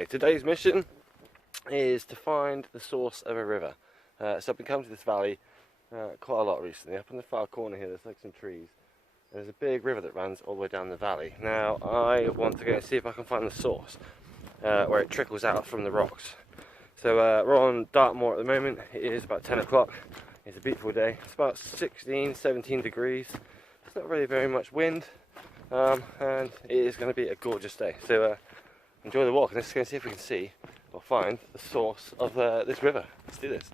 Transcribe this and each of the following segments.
So today's mission is to find the source of a river. So I've been coming to this valley quite a lot recently. Up in the far corner here there's like some trees. There's a big river that runs all the way down the valley. Now I want to go and see if I can find the source where it trickles out from the rocks. So we're on Dartmoor at the moment. It is about 10 o'clock. It's a beautiful day. It's about 16, 17 degrees. There's not really very much wind, and it is going to be a gorgeous day. So enjoy the walk and let's go and see if we can see or find the source of this river. Let's do this.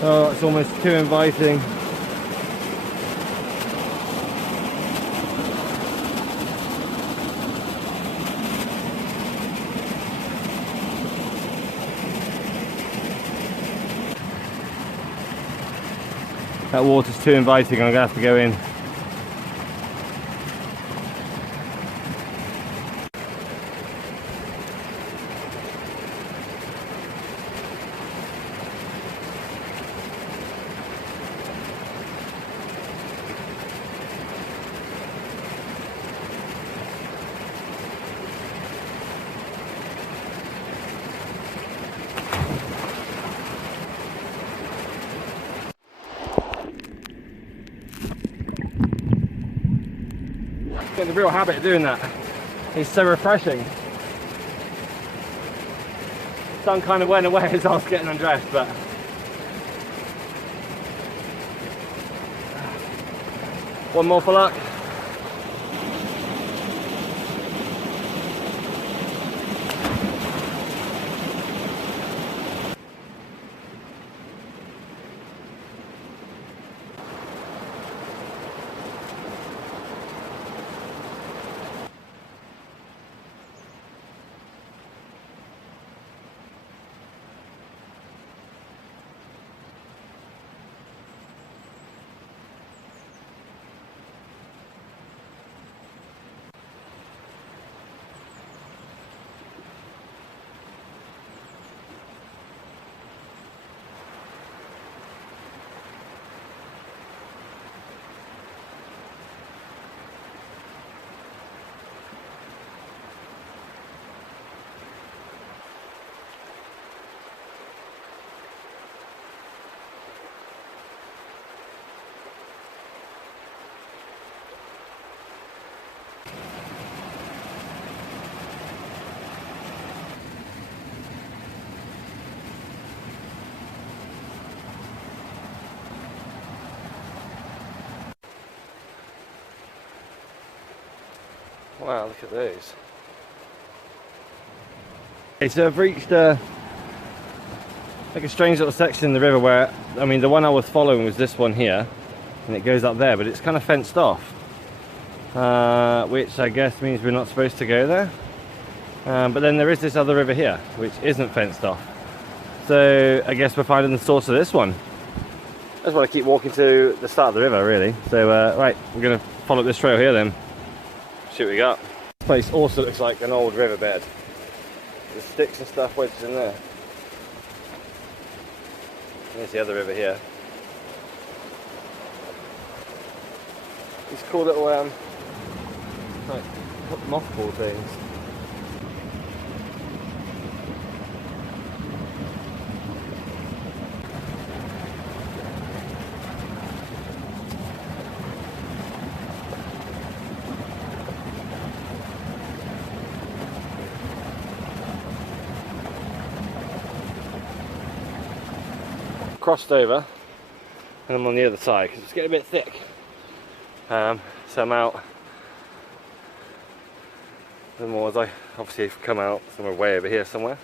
Oh, it's almost too inviting. That water's too inviting, I'm gonna have to go in. Getting the real habit of doing that. It's so refreshing. Sun kind of went away as I was getting undressed, but one more for luck. Wow, look at those. Okay, so I've reached like a strange little section in the river where, I mean, the one I was following was this one here, and it goes up there, but it's kind of fenced off, which I guess means we're not supposed to go there. But then there is this other river here, which isn't fenced off. So I guess we're finding the source of this one. I just want to keep walking to the start of the river, really. So, right, we're going to follow up this trail here then. See what we got. This place also looks like an old riverbed. There's sticks and stuff wedged in there. There's the other river here. These cool little like mothball things. Crossed over and I'm on the other side because it's getting a bit thick, so I'm out the moors. I obviously come out somewhere way over here somewhere.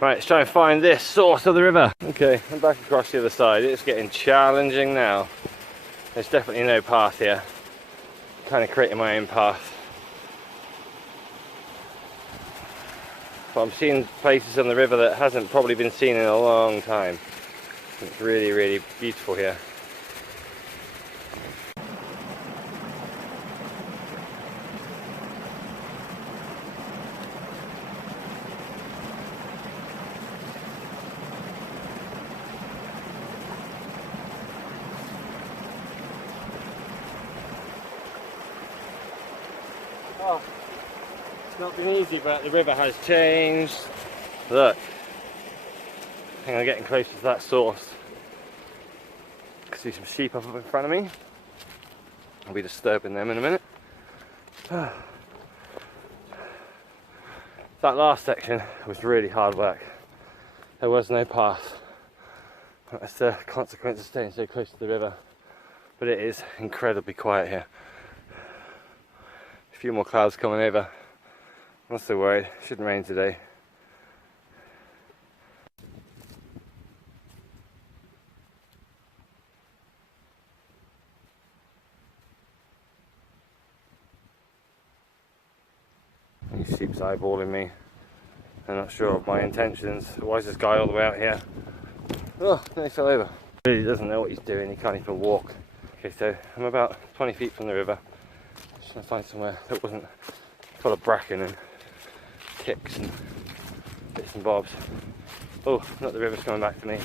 Right, let's try and find this source of the river. Okay, I'm back across the other side. It's getting challenging now. There's definitely no path here. I'm kind of creating my own path. But I'm seeing places on the river that hasn't probably been seen in a long time. It's really, really beautiful here. Oh. Not been easy, but the river has changed. Look, I think I'm getting closer to that source. I can see some sheep up in front of me. I'll be disturbing them in a minute. That last section was really hard work. There was no path. That's the consequence of staying so close to the river. But it is incredibly quiet here. A few more clouds coming over. Not so worried, shouldn't rain today. These sheep's eyeballing me. I'm not sure of my intentions. Why is this guy all the way out here? Oh, nearly fell over. He really doesn't know what he's doing, he can't even walk. Okay, so I'm about 20 feet from the river. Just trying to find somewhere that wasn't full of bracken and ticks and bits and bobs. Oh, not the river's coming back to me.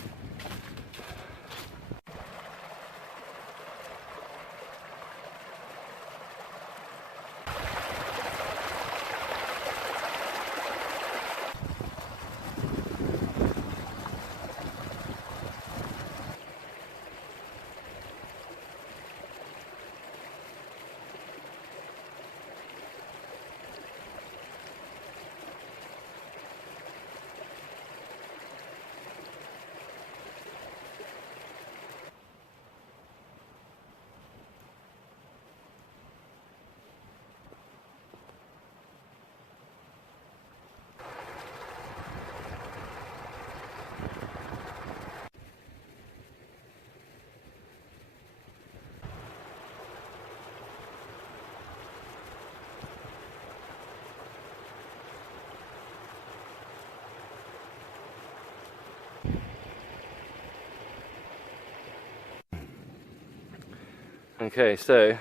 Okay, so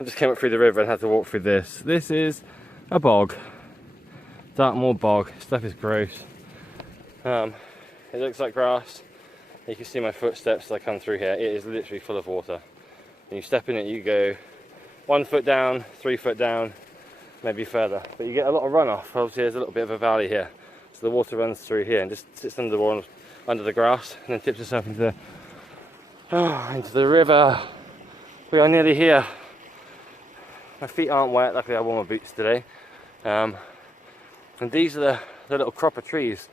I just came up through the river and had to walk through this. This is a bog, Dartmoor bog. Stuff is gross. It looks like grass. You can see my footsteps as I come through here. It is literally full of water. When you step in it, you go 1 foot down, 3 foot down, maybe further. But you get a lot of runoff. Obviously, there's a little bit of a valley here, so the water runs through here and just sits under the grass, and then tips itself into the river. We are nearly here. My feet aren't wet, luckily I wore my boots today. And these are the little crop of trees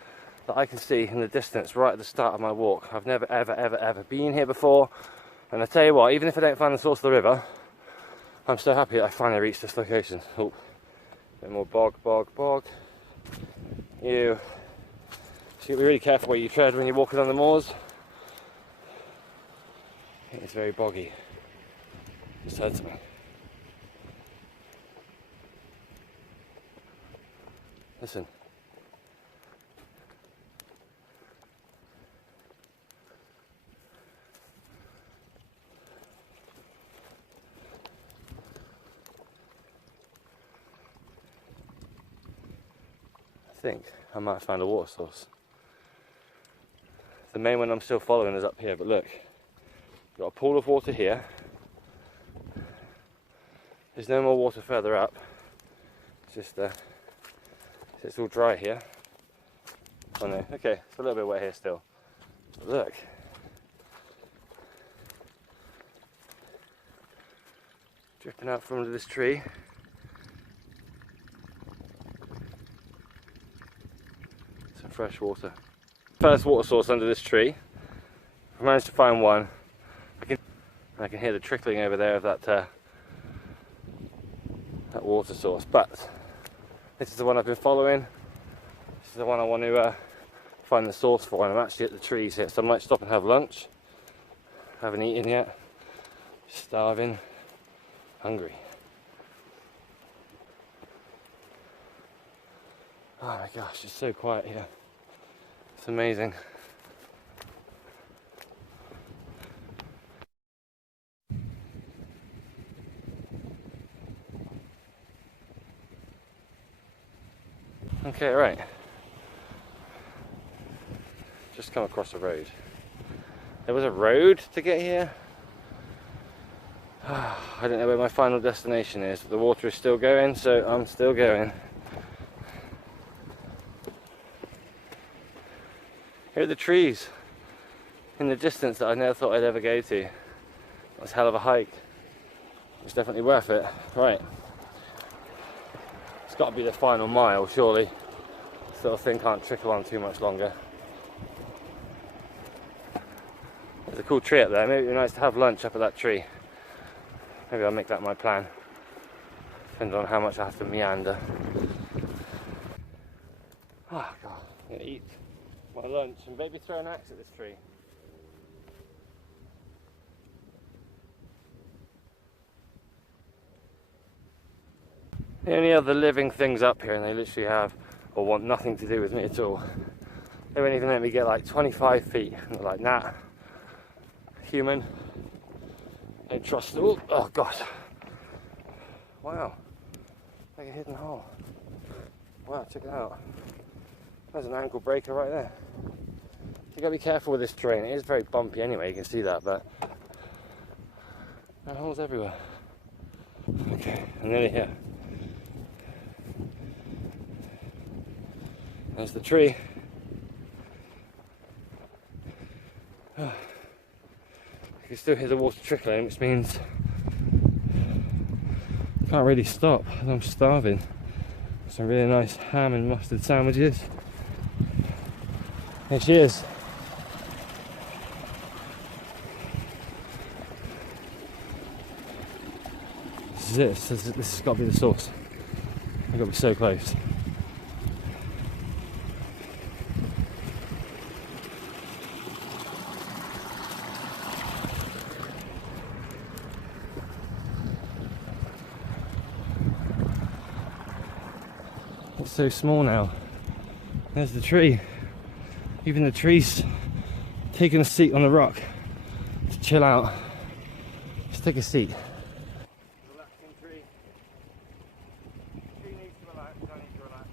that I can see in the distance right at the start of my walk. I've never ever been here before, and I tell you what, even if I don't find the source of the river, I'm so happy that I finally reached this location. Oh, a bit more bog. You should be really careful where you tread when you're walking on the moors. It's very boggy. Just heard something. Listen. I think I might have found a water source. The main one I'm still following is up here, but look. We've got a pool of water here. There's no more water further up. It's just it's all dry here. Oh no, okay, it's a little bit wet here still. But look. Dripping out from under this tree. Some fresh water. First water source under this tree. I managed to find one. I can hear the trickling over there of that water source, but this is the one I've been following. This is the one I want to find the source for, and I'm actually at the trees here, so I might stop and have lunch. Haven't eaten yet. Starving. Hungry. Oh my gosh, it's so quiet here. It's amazing. Okay, right. Just come across a road. There was a road to get here. I don't know where my final destination is, but the water is still going, so I'm still going. Here are the trees in the distance that I never thought I'd ever go to. That's a hell of a hike. It's definitely worth it. Right. It's got to be the final mile, surely. This little thing can't trickle on too much longer. There's a cool tree up there. Maybe it'd be nice to have lunch up at that tree. Maybe I'll make that my plan. Depending on how much I have to meander. Oh god, I'm gonna eat my lunch and maybe throw an axe at this tree. The only other living things up here, and they literally have or want nothing to do with me at all. They won't even let me get like 25 feet. And they're like, nah, human, don't trust them. Oh god. Wow, like a hidden hole. Wow, check it out. There's an ankle breaker right there. You gotta be careful with this terrain. It is very bumpy anyway, you can see that, but there are holes everywhere. Okay, I'm nearly here. There's the tree. You can still hear the water trickling, which means I can't really stop. I'm starving. Some really nice ham and mustard sandwiches. There she is. This is it. This has got to be the source. I've got to be so close. It's so small now. There's the tree. Even the tree's taking a seat on the rock to chill out. Just take a seat. Relaxing tree. Tree needs to relax, I need to relax.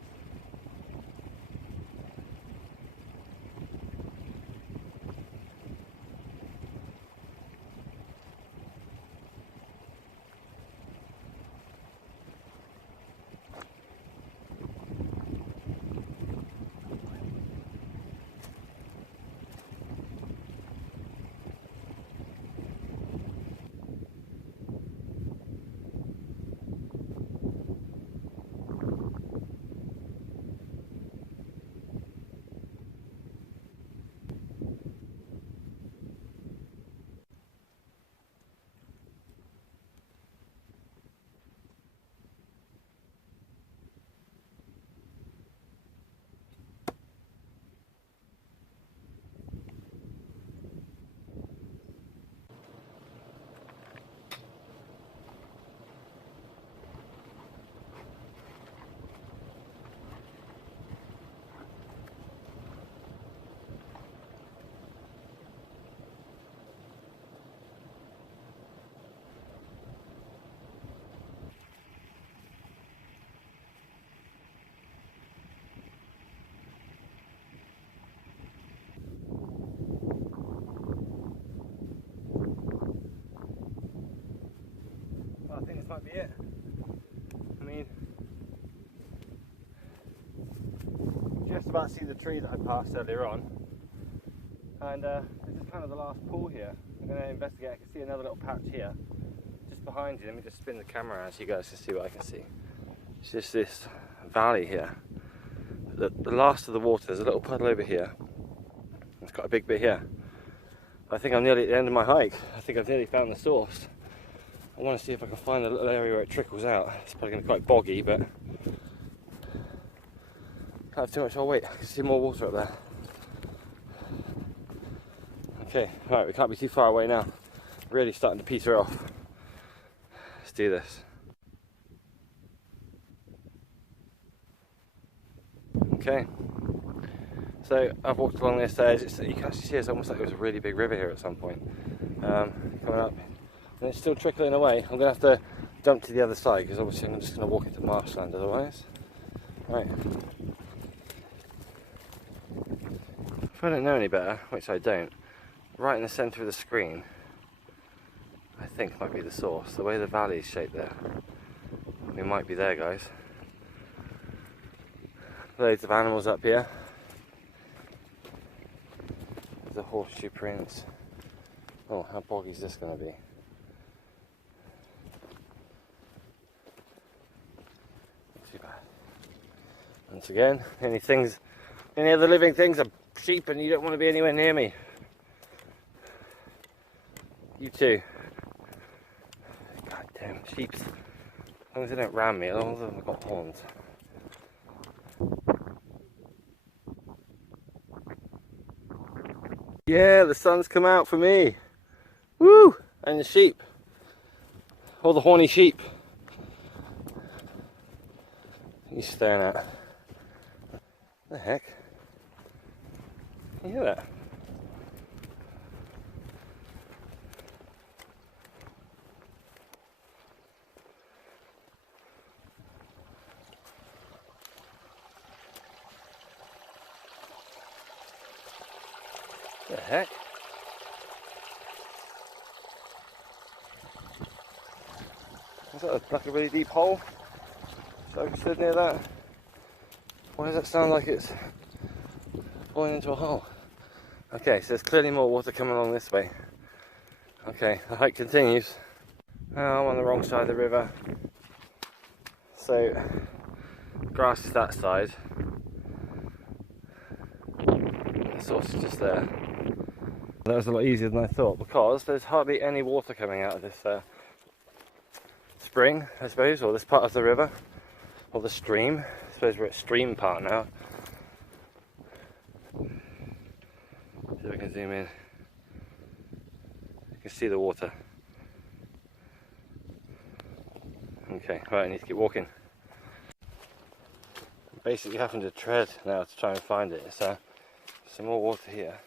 I think this might be it. I mean, just about to see the tree that I passed earlier on, and this is kind of the last pool here. I'm going to investigate. I can see another little patch here, just behind you. Let me just spin the camera around so you guys can see what I can see. It's just this valley here. The last of the water, there's a little puddle over here. It's got a big bit here. I think I'm nearly at the end of my hike. I think I've nearly found the source. I want to see if I can find a little area where it trickles out. It's probably going to be quite boggy, but can't have too much. I'll wait. I can see more water up there. Okay, alright, we can't be too far away now. Really starting to peter off. Let's do this. Okay, so I've walked along this edge. You can actually see it's almost like there was a really big river here at some point. Coming up. And it's still trickling away. I'm going to have to jump to the other side because obviously I'm just going to walk into marshland otherwise. Right. If I don't know any better, which I don't, right in the centre of the screen, I think might be the source. The way the valley is shaped there. We might be there, guys. Loads of animals up here. There's the horseshoe prints. Oh, how boggy is this going to be? Too bad. Once again, any other living things are sheep, and you don't want to be anywhere near me. You too. God damn, sheep. As long as they don't ram me, as long as they've got horns. Yeah, the sun's come out for me. Woo! And the sheep. All the horny sheep. you staring at? The heck? Can you hear that? The heck? Is that like a really deep hole? So I stood near that. Why does that sound like it's falling into a hole? Okay, so there's clearly more water coming along this way. Okay, the hike continues. Now I'm on the wrong side of the river. So, grass is that side. The source is just there. That was a lot easier than I thought because there's hardly any water coming out of this spring, I suppose, or this part of the river, or the stream. I suppose we're at stream part now. See if we can zoom in. You can see the water. Okay, right, I need to keep walking. I'm basically having to tread now to try and find it. So, some more water here.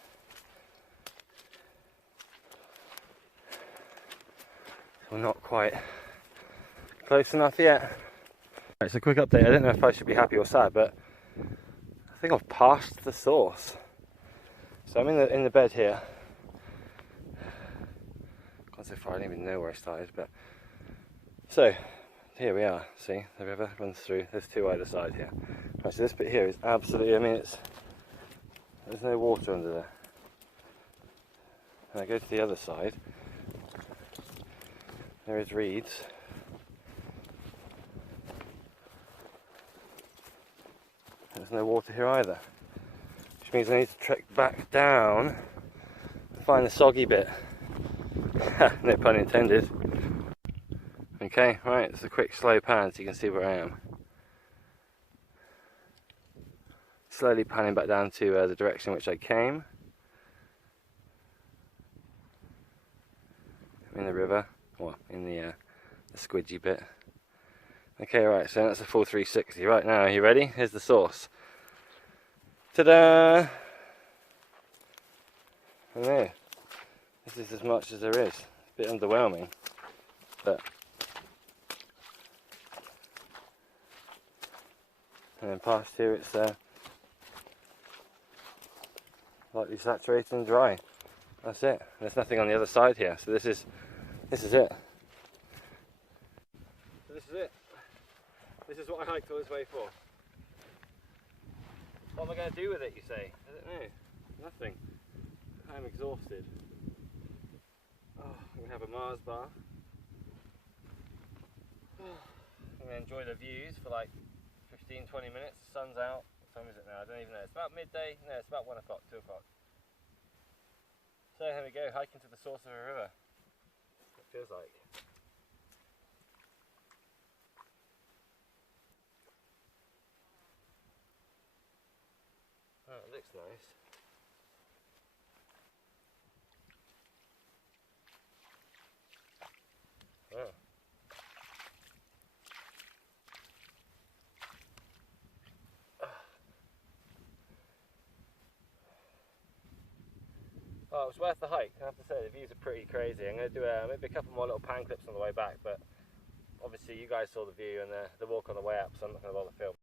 We're not quite close enough yet. Right, so a quick update. I don't know if I should be happy or sad, but I think I've passed the source. So I'm in the bed here. Gone so far I don't even know where I started, but so here we are. See, the river runs through. There's two either side here. Right, so this bit here is absolutely, I mean, there's no water under there. And I go to the other side. There is reeds. There's no water here either, which means I need to trek back down and find the soggy bit. No pun intended. Okay, right, it's a quick slow pan so you can see where I am. Slowly panning back down to the direction which I came. I'm in the river, well, in the squidgy bit. Okay, right, so that's a full 360. Right now, are you ready? Here's the source. Ta-da! And there. This is as much as there is. It's a bit underwhelming, but... And then past here it's lightly saturated and dry. That's it. There's nothing on the other side here, so this is it. So this is it. This is what I hiked all this way for. What am I going to do with it, you say? I don't know. Nothing. I'm exhausted. Oh, I'm going to have a Mars bar. I'm going to enjoy the views for like 15-20 minutes. The sun's out. What time is it now? I don't even know. It's about midday. No, it's about 1 o'clock, 2 o'clock. So here we go, hiking to the source of a river. What it feels like. Oh, it looks nice. Oh. Oh, it was worth the hike, I have to say. The views are pretty crazy. I'm going to do maybe a couple more little pan clips on the way back, but obviously you guys saw the view and the walk on the way up, so I'm not going to bother film.